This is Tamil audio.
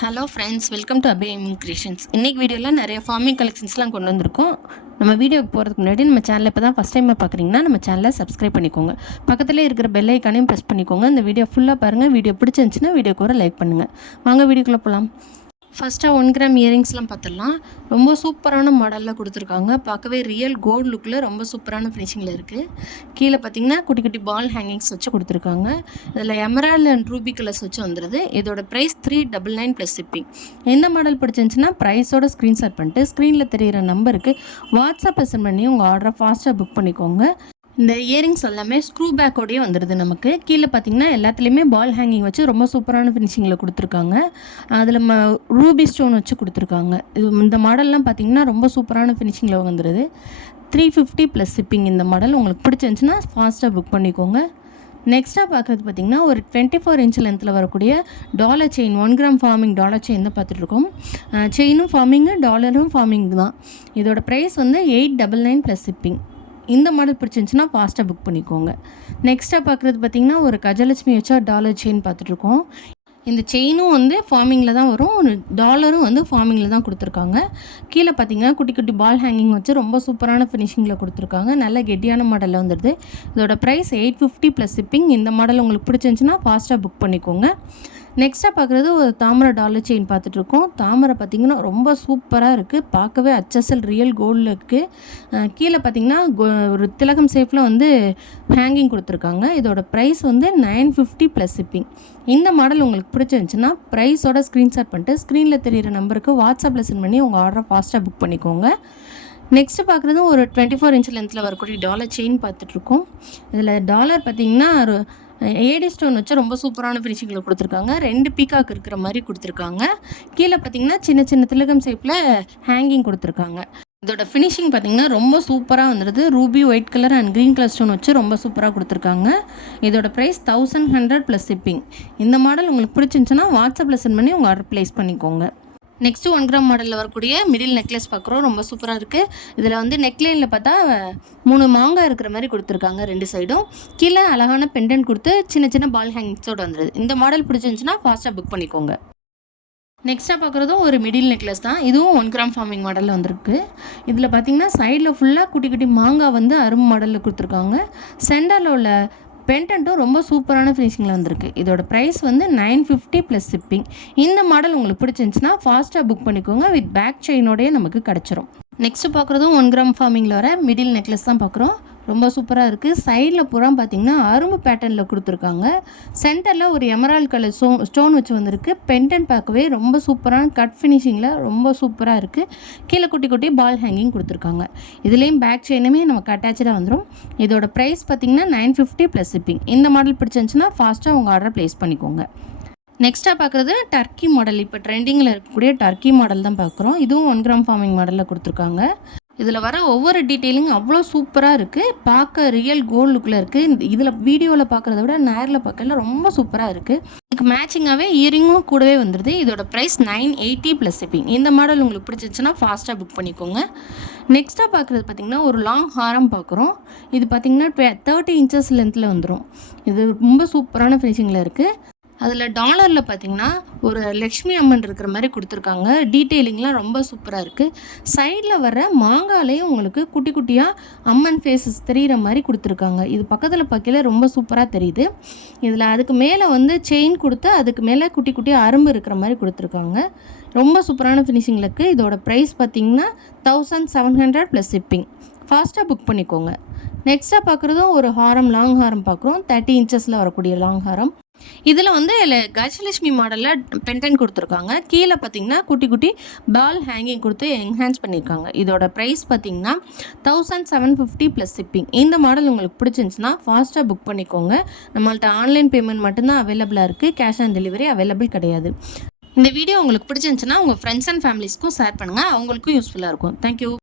Hello friends, welcome to Abhi creations. இன்றைக்கி வீடியோவில் நிறைய ஃபார்மிங் கலெக்ஷன்ஸ்லாம் கொண்டு வந்திருக்கோம். நம்ம வீடியோக்கு போகிறதுக்கு முன்னாடி நம்ம சேனலில் இப்போ தான் ஃபஸ்ட் டைம் பார்க்குறீங்கன்னா நம்ம சேனலை சப்ஸ்கிரைப் பண்ணிக்கோங்க. பக்கத்தில் இருக்கிற பெல் ஐக்கானையும் ப்ரெஸ் பண்ணிக்கோங்க. இந்த வீடியோ ஃபுல்லாக பாருங்கள். வீடியோ பிடிச்சிருந்துச்சுன்னா வீடியோக்கு ஒரு லைக் பண்ணுங்கள். வாங்க வீடியோக்குள்ளே போகலாம். ஃபஸ்ட்டாக 1 கிராம் இயரிங்ஸ்லாம் பார்த்துடலாம். ரொம்ப சூப்பரான மாடலில் கொடுத்துருக்காங்க. பார்க்கவே ரியல் கோல்டு லுக்கில் ரொம்ப சூப்பரான ஃபினிஷிங்கில் இருக்குது. கீழே பார்த்திங்கன்னா குட்டி குட்டி பால் ஹேங்கிங்ஸ் வச்சு கொடுத்துருக்காங்க. இதில் எமரால்டு அண்ட் ரூபி கலர்ஸ் வச்சு வந்துடுது. இதோட ப்ரைஸ் 399 ப்ளஸ் ஷிப்பிங். எந்த மாடல் பிடிச்சிருந்துச்சுன்னா ப்ரைஸோட ஸ்க்ரீன்ஷாட் பண்ணிட்டு ஸ்க்ரீனில் தெரிகிற நம்பருக்கு வாட்ஸ்அப்பில் சென்ட் பண்ணி உங்கள் ஆர்டரை ஃபாஸ்ட்டாக புக் பண்ணிக்கோங்க. இந்த இயரிங்ஸ் எல்லாமே ஸ்க்ரூ பேக்கோடையே வந்துடுது. நமக்கு கீழே பார்த்திங்கன்னா எல்லாத்துலேயுமே பால் ஹேங்கிங் வச்சு ரொம்ப சூப்பரான ஃபினிஷிங்கில் கொடுத்துருக்காங்க. அதில் ரூபி ஸ்டோன் வச்சு கொடுத்துருக்காங்க. இந்த மாடல்லாம் பார்த்திங்கன்னா ரொம்ப சூப்பரான ஃபினிஷிங்கில் வந்துடுது. 350 ப்ளஸ் ஷிப்பிங். இந்த மாடல் உங்களுக்கு பிடிச்சிருந்துச்சுன்னா ஃபாஸ்ட்டாக புக் பண்ணிக்கோங்க. நெக்ஸ்ட்டாக பார்க்குறது பார்த்திங்கன்னா ஒரு 24 இன்ச் லென்த்தில் வரக்கூடிய dollar chain, 1 gram farming dollar chain தான் பார்த்துட்ருக்கோம். செயினும் ஃபார்மிங்கு, டாலரும் ஃபார்மிங் தான். இதோட ப்ரைஸ் வந்து 899 ப்ளஸ் ஷிப்பிங். இந்த மாடல் பிடிச்சிருந்துச்சுன்னா ஃபாஸ்ட்டாக புக் பண்ணிக்கோங்க. நெக்ஸ்ட்டாக பார்க்குறது பார்த்திங்கன்னா ஒரு கஜலட்சுமி வச்சா டாலர் செயின் பார்த்துட்ருக்கோம். இந்த செயினும் வந்து ஃபார்மிங்கில் தான் வரும், டாலரும் வந்து ஃபார்மிங்கில் தான் கொடுத்துருக்காங்க. கீழே பார்த்திங்கன்னா குட்டி குட்டி பால் ஹேங்கிங் வச்சு ரொம்ப சூப்பரான ஃபினிஷிங்கில் கொடுத்துருக்காங்க. நல்ல கெட்டியான மாடலில் வந்துடுது. இதோட ப்ரைஸ் 850 ப்ளஸ் ஷிப்பிங். இந்த மாடல் உங்களுக்கு பிடிச்சிருந்துச்சுன்னா ஃபாஸ்ட்டாக புக் பண்ணிக்கோங்க. நெக்ஸ்ட்டாக பார்க்குறது ஒரு தாமரை டாலர் செயின் பார்த்துட்ருக்கோம். தாமரை பார்த்திங்கன்னா ரொம்ப சூப்பராக இருக்குது. பார்க்கவே HSL ரியல் கோல்டில் இருக்குது. கீழே பார்த்திங்கன்னா ஒரு திலகம் சேஃபில் வந்து ஹேங்கிங் கொடுத்துருக்காங்க. இதோட ப்ரைஸ் வந்து 950 ப்ளஸ் ஷிப்பிங். இந்த மாடல் உங்களுக்கு பிடிச்சிருந்துச்சுன்னா ப்ரைஸோட ஸ்க்ரீன்ஷாட் பண்ணிட்டு ஸ்க்ரீனில் தெரிகிற நம்பருக்கு வாட்ஸ்அப்பில் சென்ட் பண்ணி உங்கள் ஆர்டரை ஃபாஸ்ட்டாக புக் பண்ணிக்கோங்க. நெக்ஸ்ட்டு பார்க்குறது ஒரு 24 இன்ச் லென்த்தில் வரக்கூடிய டாலர் செயின் பார்த்துட்ருக்கோம். இதில் டாலர் பார்த்திங்கன்னா ஒரு ஏடி ஸ்டோன் வச்சு ரொம்ப சூப்பரான ஃபினிஷிங்கில் கொடுத்துருக்காங்க. 2 பீகாக் இருக்கிற மாதிரி கொடுத்துருக்காங்க. கீழே பார்த்திங்கன்னா சின்ன சின்ன திலகம் ஷேப்பில் ஹேங்கிங் கொடுத்துருக்காங்க. இதோட ஃபினிஷிங் பார்த்திங்கன்னா ரொம்ப சூப்பராக வந்துடுது. Ruby, white colour and green colour stone வச்சு ரொம்ப சூப்பராக கொடுத்துருக்காங்க. இதோட ப்ரைஸ் 1100 ப்ளஸ் ஷிப்பிங். இந்த மாடல் உங்களுக்கு பிடிச்சிருந்துச்சுன்னா வாட்ஸ்அப்பில் சென்ட் பண்ணி உங்கள் ஆர்டர் ப்ளேஸ் பண்ணிக்கோங்க. நெக்ஸ்ட்டு 1 கிராம் மாடலில் வரக்கூடிய மிடில் நெக்லஸ் பார்க்குறோம். ரொம்ப சூப்பராக இருக்குது. இதில் வந்து நெக்லைனில் பார்த்தா 3 மாங்காய் இருக்கிற மாதிரி கொடுத்துருக்காங்க 2 சைடும். கீழே அழகான பெண்டன்ட் கொடுத்து சின்ன சின்ன பால் ஹேங்கிங்ஸோடு வந்துடுது. இந்த மாடல் பிடிச்சிருந்துச்சுன்னா ஃபாஸ்ட்டாக புக் பண்ணிக்கோங்க. நெக்ஸ்ட்டாக பார்க்குறதும் ஒரு மிடில் நெக்லஸ் தான். இதுவும் 1 கிராம் ஃபார்மிங் மாடலில் வந்திருக்கு. இதில் பார்த்திங்கன்னா சைடில் ஃபுல்லாக குட்டி குட்டி மாங்காய் வந்து அரும்பு மாடலில் கொடுத்துருக்காங்க. சென்டரில் உள்ள பென்டென்ட்டும் ரொம்ப சூப்பரான ஃபினிஷிங்கில் வந்திருக்கு. இதோட ப்ரைஸ் வந்து 950 ப்ளஸ் ஷிப்பிங். இந்த மாடல் உங்களுக்கு பிடிச்சிருந்துச்சுன்னா ஃபாஸ்ட்டாக புக் பண்ணிக்கோங்க. வித் பேக் செயினோடையே நமக்கு கிடச்சிரும். நெக்ஸ்ட்டு பார்க்குறதும் 1 கிராம் ஃபார்மிங்கில் வர மிடில் நெக்லஸ் தான் பார்க்குறோம். ரொம்ப சூப்பராக இருக்குது. சைடில் பூரா பார்த்திங்கன்னா அரும்பு பேட்டர்னில் கொடுத்துருக்காங்க. சென்டரில் ஒரு எமரால்டு கலர் ஸ்டோன் வச்சு வந்திருக்கு. பென்டென்ட் பார்க்கவே ரொம்ப சூப்பரான கட் ஃபினிஷிங்கில் ரொம்ப சூப்பராக இருக்குது. கீழே குட்டி குட்டி பால் ஹேங்கிங் கொடுத்துருக்காங்க. இதுலேயும் பேக் செயினுமே நமக்கு அட்டாச்சாக வந்துடும். இதோட ப்ரைஸ் பார்த்திங்கன்னா 950 ப்ளஸ் ஷிப்பிங். இந்த மாடல் பிடிச்சிருந்துச்சுன்னா ஃபாஸ்ட்டாக உங்கள் ஆர்டரை ப்ளேஸ் பண்ணிக்கோங்க. நெக்ஸ்ட்டாக பார்க்குறது டர்க்கி மாடல். இப்போ ட்ரெண்டிங்கில் இருக்கக்கூடிய டர்க்கி மாடல் தான் பார்க்குறோம். இதுவும் 1 கிராம் ஃபார்மிங் மாடலில் கொடுத்துருக்காங்க. இதில் வர ஒவ்வொரு டீட்டெயிலிங் அவ்வளோ சூப்பராக இருக்குது. பார்க்க ரியல் கோல்டு லுக்கில் இருக்குது. இதில் வீடியோவில் பார்க்குறத விட நேரில் பார்க்கல ரொம்ப சூப்பராக இருக்குது. இதுக்கு மேட்சிங்காகவே இயரிங்கும் கூடவே வந்துடுது. இதோட ப்ரைஸ் 980 ப்ளஸ் ஷிப்பிங். இந்த மாடல் உங்களுக்கு பிடிச்சிருச்சுன்னா ஃபாஸ்ட்டாக புக் பண்ணிக்கோங்க. நெக்ஸ்ட்டாக பார்க்குறது பார்த்திங்கன்னா ஒரு லாங் ஹாரம் பார்க்குறோம். இது பார்த்திங்கன்னா 30 இன்ச்சஸ் லென்த்தில் வந்துடும். இது ரொம்ப சூப்பரான ஃபினிஷிங்கில் இருக்குது. அதில் டாலரில் பார்த்திங்கன்னா ஒரு லக்ஷ்மி அம்மன் இருக்கிற மாதிரி கொடுத்துருக்காங்க. டீட்டெயிலிங்லாம் ரொம்ப சூப்பராக இருக்குது. சைடில் வர மாங்காலையும் உங்களுக்கு குட்டி குட்டியாக அம்மன் ஃபேஸஸ் தெரிகிற மாதிரி கொடுத்துருக்காங்க. இது பக்கத்தில் பார்க்கல ரொம்ப சூப்பராக தெரியுது. இதில் அதுக்கு மேலே வந்து செயின் கொடுத்து அதுக்கு மேலே குட்டி குட்டி அரும்பு இருக்கிற மாதிரி கொடுத்துருக்காங்க. ரொம்ப சூப்பரான ஃபினிஷிங்கில் இருக்குது. இதோட ப்ரைஸ் பார்த்திங்கன்னா 1700 ப்ளஸ் ஷிப்பிங். ஃபாஸ்ட்டாக புக் பண்ணிக்கோங்க. நெக்ஸ்ட்டாக பார்க்குறதும் ஒரு ஹாரம், லாங் ஹாரம் பார்க்குறோம். 30 இன்ச்சஸில் வரக்கூடிய லாங் ஹாரம். இதில் வந்து கஜலட்சுமி மாடலில் பென்டென்ட் கொடுத்துருக்காங்க. கீழே பார்த்திங்கன்னா குட்டி குட்டி பால் ஹேங்கிங் கொடுத்து என்ஹான்ஸ் பண்ணியிருக்காங்க. இதோட ப்ரைஸ் பார்த்திங்கன்னா 1750 ப்ளஸ் ஷிப்பிங். இந்த மாடல் உங்களுக்கு பிடிச்சிருந்துச்சுன்னா ஃபாஸ்ட்டாக புக் பண்ணிக்கோங்க. நம்மள்ட்ட ஆன்லைன் பேமெண்ட் மட்டும்தான் அவைலபிளாக இருக்குது. கேஷ் ஆன் டெலிவரி அவைலபிள் கிடையாது. இந்த வீடியோ உங்களுக்கு பிடிச்சிருந்துச்சுன்னா உங்கள் ஃப்ரெண்ட்ஸ் அண்ட் ஃபேமிலிஸ்க்கும் ஷேர் பண்ணுங்கள். அவங்களுக்கும் யூஸ்ஃபுல்லாக இருக்கும். தேங்க்யூ.